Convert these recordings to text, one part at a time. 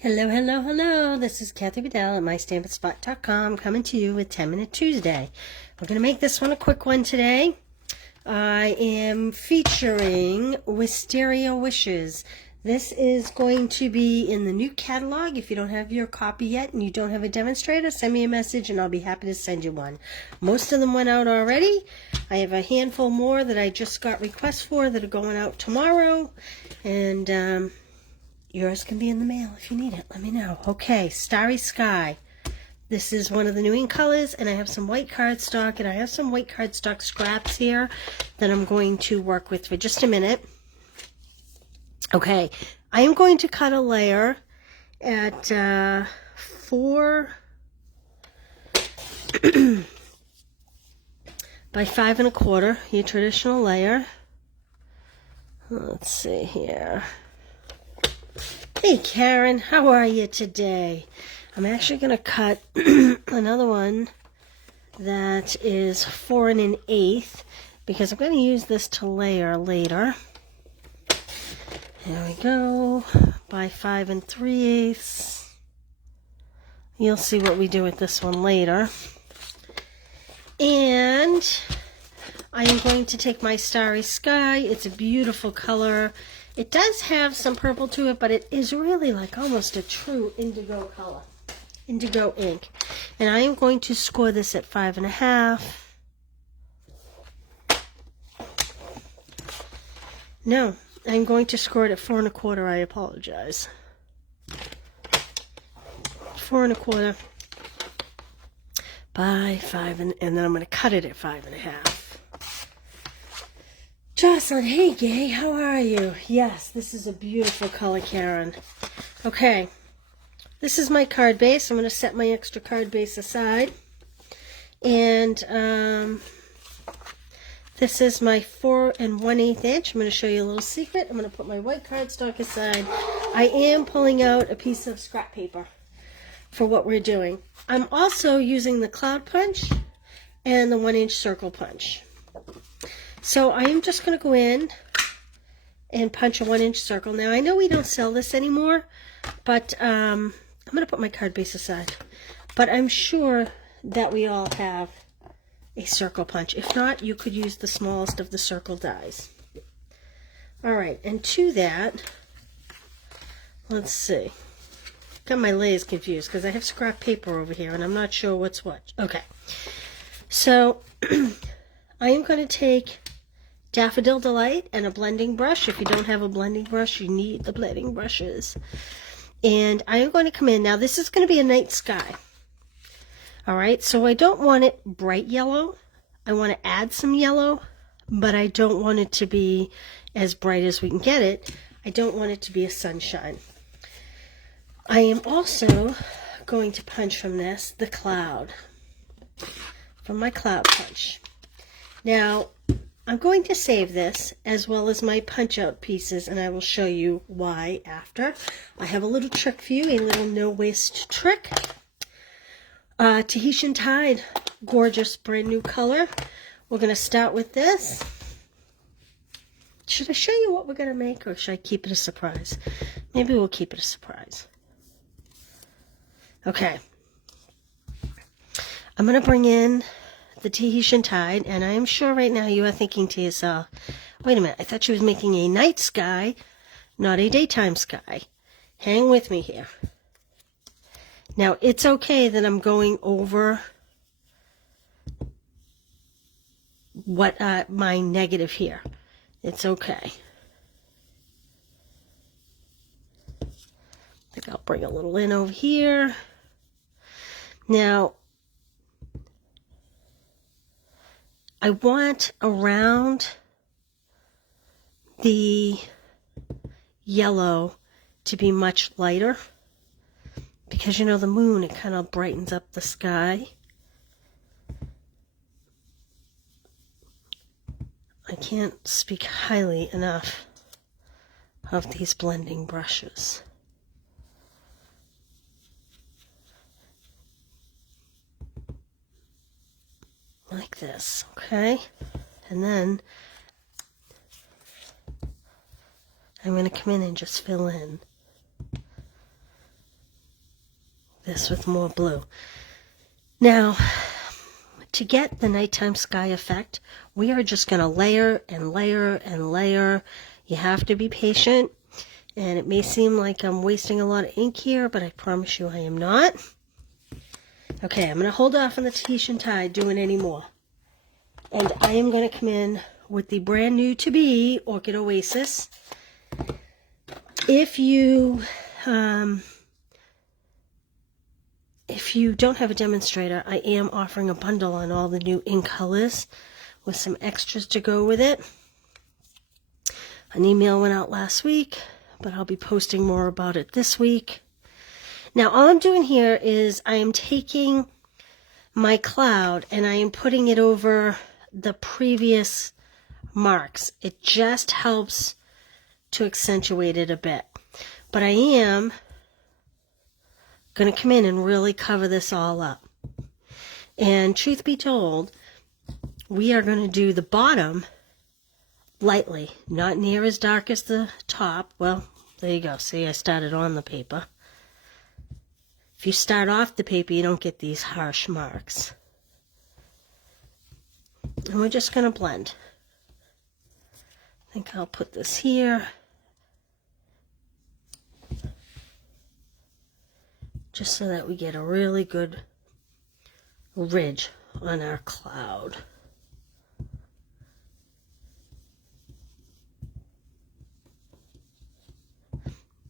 Hello, hello, hello. This is Kathy Bedell at mystampinspot.com coming to you with 10-Minute Tuesday. We're going to make this one a quick one today. I am featuring Wisteria Wishes. This is going to be in the new catalog. If you don't have your copy yet and you don't have a demonstrator, send me a message and I'll be happy to send you one. Most of them went out already. I have a handful more that I just got requests for that are going out tomorrow. And, yours can be in the mail if you need it. Let me know. Okay, Starry Sky. This is one of the new ink colors, and I have some white cardstock, and I have some white cardstock scraps here that I'm going to work with for just a minute. Okay, I am going to cut a layer at 4 by 5 1/4, your traditional layer. Let's see here. Hey Karen, how are you today? I'm actually going to cut another one that is 4 1/8 because I'm going to use this to layer later. There we go, by 5 3/8. You'll see what we do with this one later. And I am going to take my Starry Sky. It's a beautiful color. It does have some purple to it, but it is really like almost a true indigo color. Indigo ink. And I am going to score this at 5 1/2. No, I'm going to score it at 4 1/4. I apologize. 4 1/4 by 5, and then I'm going to cut it at 5 1/2. Jocelyn, hey Gay, how are you? Yes, this is a beautiful color, Karen. Okay, this is my card base. I'm going to set my extra card base aside. And this is my 4 1/8 inch. I'm going to show you a little secret. I'm going to put my white cardstock aside. I am pulling out a piece of scrap paper for what we're doing. I'm also using the cloud punch and the 1-inch circle punch. So I am just going to go in and punch a 1-inch circle. Now I know we don't sell this anymore, but I'm going to put my card base aside. But I'm sure that we all have a circle punch. If not, you could use the smallest of the circle dies. Alright, and to that, let's see. Got my layers confused because I have scrap paper over here and I'm not sure what's what. Okay, so I am going to take Daffodil Delight and a blending brush. If you don't have a blending brush, you need the blending brushes. And I am going to come in. Now, this is going to be a night sky. Alright, so I don't want it bright yellow. I want to add some yellow, but I don't want it to be as bright as we can get it. I don't want it to be a sunshine. I am also going to punch from this the cloud, from my cloud punch. Now, I'm going to save this as well as my punch-out pieces, and I will show you why after. I have a little trick for you, a little no-waste trick. Tahitian Tide, gorgeous brand new color. We're going to start with this. Should I show you what we're going to make, or should I keep it a surprise? Maybe we'll keep it a surprise. Okay. I'm going to bring in the Tahitian Tide, and I am sure right now you are thinking to yourself, wait a minute, I thought she was making a night sky, not a daytime sky. Hang with me here. Now, it's okay that I'm going over what my negative here. It's okay. I think I'll bring a little in over here. Now, I want around the yellow to be much lighter because, you know, the moon, it kind of brightens up the sky. I can't speak highly enough of these blending brushes. Like this, okay? And then I'm going to come in and just fill in this with more blue. Now, to get the nighttime sky effect, we are just going to layer and layer and layer. You have to be patient, and it may seem like I'm wasting a lot of ink here, but I promise you I am not. Okay, I'm going to hold off on the Tahitian Tide doing any more. And I am going to come in with the brand new to be Orchid Oasis. If you don't have a demonstrator, I am offering a bundle on all the new ink colors with some extras to go with it. An email went out last week, but I'll be posting more about it this week. Now, all I'm doing here is I am taking my cloud and I am putting it over the previous marks. It just helps to accentuate it a bit. But I am going to come in and really cover this all up. And truth be told, we are going to do the bottom lightly, not near as dark as the top. Well, there you go. See, I started on the paper. If you start off the paper, you don't get these harsh marks. And we're just going to blend. I think I'll put this here. Just so that we get a really good ridge on our cloud.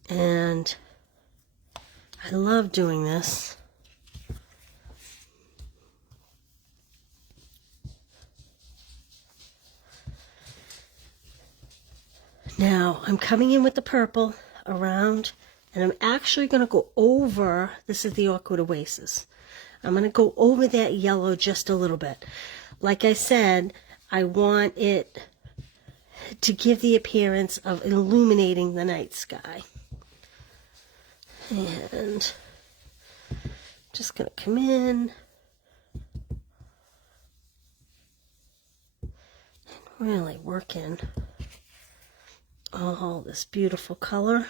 And I love doing this. Now, I'm coming in with the purple around, and I'm actually going to go over, this is the Orchid Oasis. I'm going to go over that yellow just a little bit. Like I said, I want it to give the appearance of illuminating the night sky. And just going to come in and really work in all this beautiful color.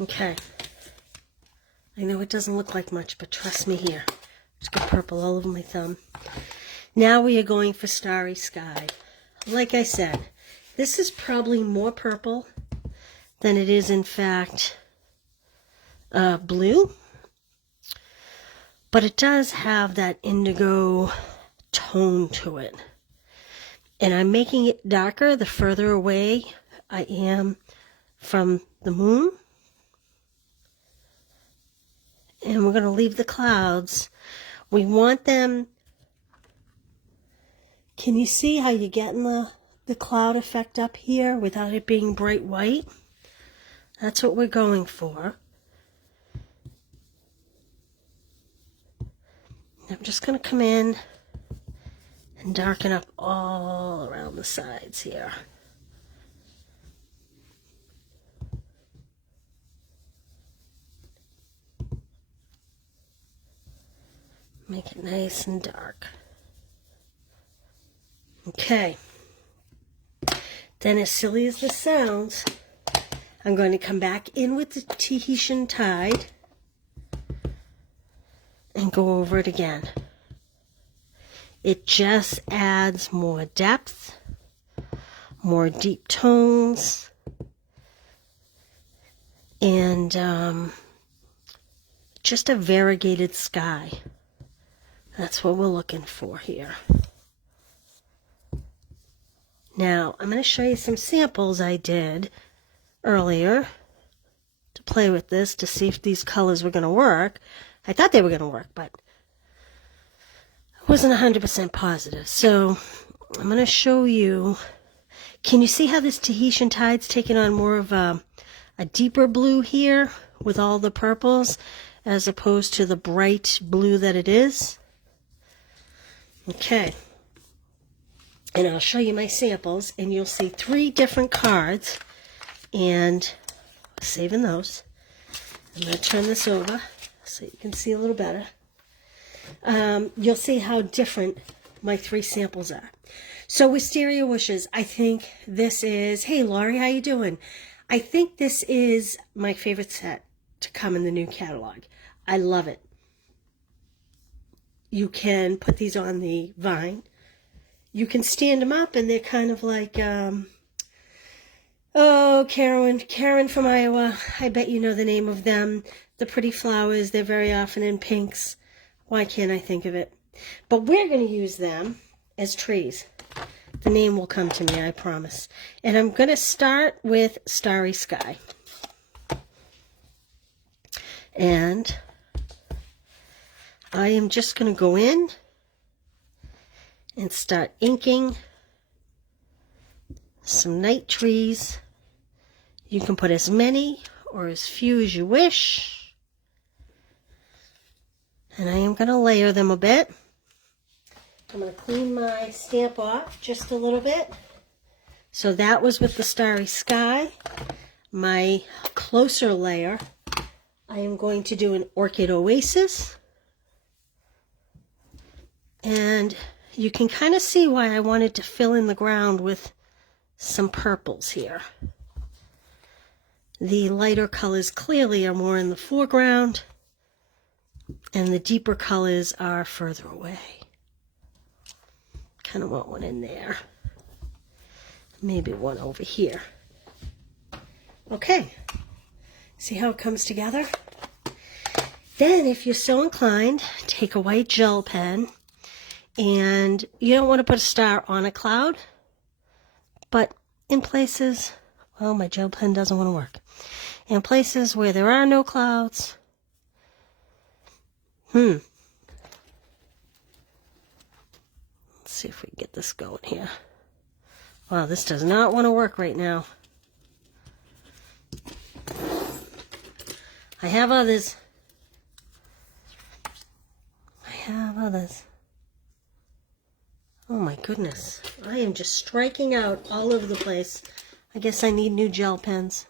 Okay. I know it doesn't look like much, but trust me here. Just got purple all over my thumb. Now we are going for Starry Sky. Like I said, this is probably more purple than it is, in fact, blue. But it does have that indigo tone to it. And I'm making it darker the further away I am from the moon. And we're going to leave the clouds. We want them... Can you see how you're getting the cloud effect up here without it being bright white? That's what we're going for. I'm just going to come in and darken up all around the sides here. Make it nice and dark. Okay. Then, as silly as this sounds, I'm going to come back in with the Tahitian Tide and go over it again. It just adds more depth, more deep tones, and just a variegated sky. That's what we're looking for here. Now, I'm going to show you some samples I did earlier to play with this to see if these colors were going to work. I thought they were going to work, but I wasn't 100% positive. So I'm going to show you. Can you see how this Tahitian Tide's taking on more of a deeper blue here with all the purples as opposed to the bright blue that it is? Okay. And I'll show you my samples, and you'll see 3 different cards, and saving those. I'm going to turn this over so you can see a little better. You'll see how different my 3 samples are. So Wisteria Wishes, I think this is, hey Laurie, how you doing? I think this is my favorite set to come in the new catalog. I love it. You can put these on the vine. You can stand them up, and they're kind of like, oh, Karen from Iowa. I bet you know the name of them. The pretty flowers, they're very often in pinks. Why can't I think of it? But we're going to use them as trees. The name will come to me, I promise. And I'm going to start with Starry Sky. And I am just going to go in and start inking some night trees. You can put as many or as few as you wish. And I am going to layer them a bit. I'm going to clean my stamp off just a little bit. So that was with the Starry Sky. My closer layer, I am going to do an Orchid Oasis. And you can kind of see why I wanted to fill in the ground with some purples here. The lighter colors clearly are more in the foreground, and the deeper colors are further away. Kind of want one in there. Maybe one over here. Okay. See how it comes together? Then, if you're so inclined, take a white gel pen, and you don't want to put a star on a cloud, but in places, well, my gel pen doesn't want to work. In places where there are no clouds, let's see if we can get this going here. Wow, this does not want to work right now. I have others. Oh my goodness. I am just striking out all over the place. I guess I need new gel pens.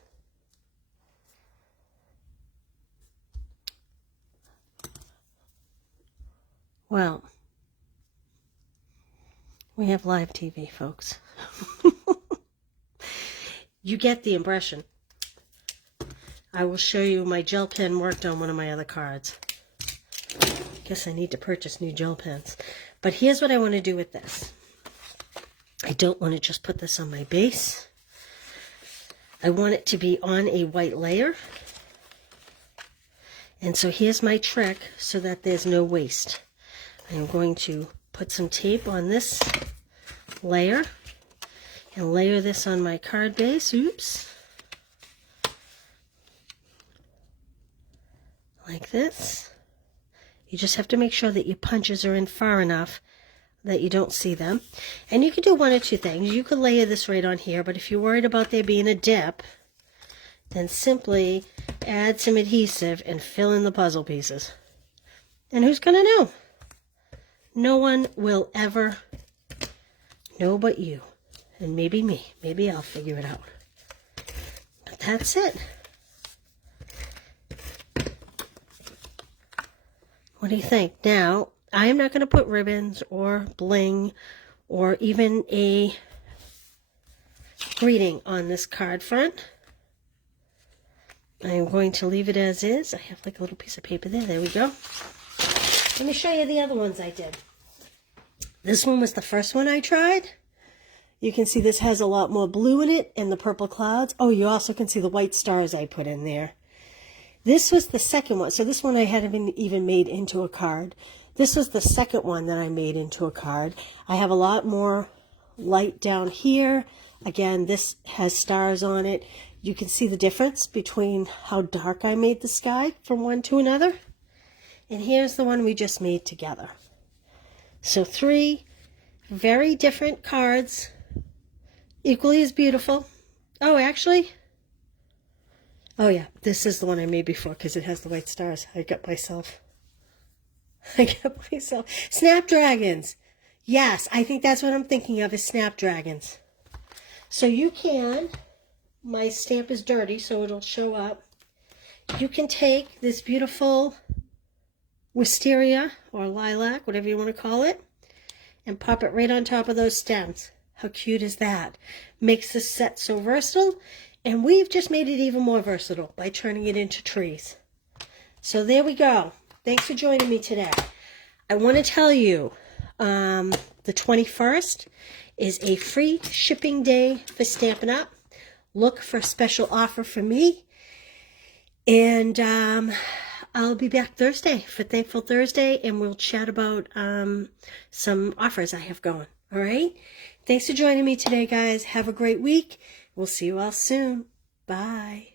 Well, we have live TV, folks. You get the impression. I will show you my gel pen worked on one of my other cards. Guess I need to purchase new gel pens. But here's what I want to do with this. I don't want to just put this on my base. I want it to be on a white layer. And so here's my trick so that there's no waste. I am going to put some tape on this layer and layer this on my card base. Oops. Like this. You just have to make sure that your punches are in far enough that you don't see them. And you could do one or two things. You could layer this right on here, but if you're worried about there being a dip, then simply add some adhesive and fill in the puzzle pieces. And who's going to know? No one will ever know but you. And maybe me. Maybe I'll figure it out. But that's it. What do you think? Now, I am not going to put ribbons or bling or even a greeting on this card front. I am going to leave it as is. I have like a little piece of paper there. There we go. Let me show you the other ones I did. This one was the first one I tried. You can see this has a lot more blue in it and the purple clouds. Oh, you also can see the white stars I put in there. This was the second one. So this one I hadn't even made into a card. This was the second one that I made into a card. I have a lot more light down here. Again, this has stars on it. You can see the difference between how dark I made the sky from one to another. And here's the one we just made together. So 3 very different cards, equally as beautiful. Oh, actually, oh yeah, this is the one I made before because it has the white stars. I got myself. Snapdragons. Yes, I think that's what I'm thinking of is snapdragons. So you can, my stamp is dirty so it'll show up. You can take this beautiful wisteria or lilac, whatever you want to call it, and pop it right on top of those stems. How cute is that? Makes this set so versatile. And we've just made it even more versatile by turning it into trees. So there we go. Thanks for joining me today. I want to tell you, the 21st is a free shipping day for Stampin'Up. Look for a special offer for me. And I'll be back Thursday for Thankful Thursday, and we'll chat about some offers I have going. All right? Thanks for joining me today, guys. Have a great week. We'll see you all soon. Bye.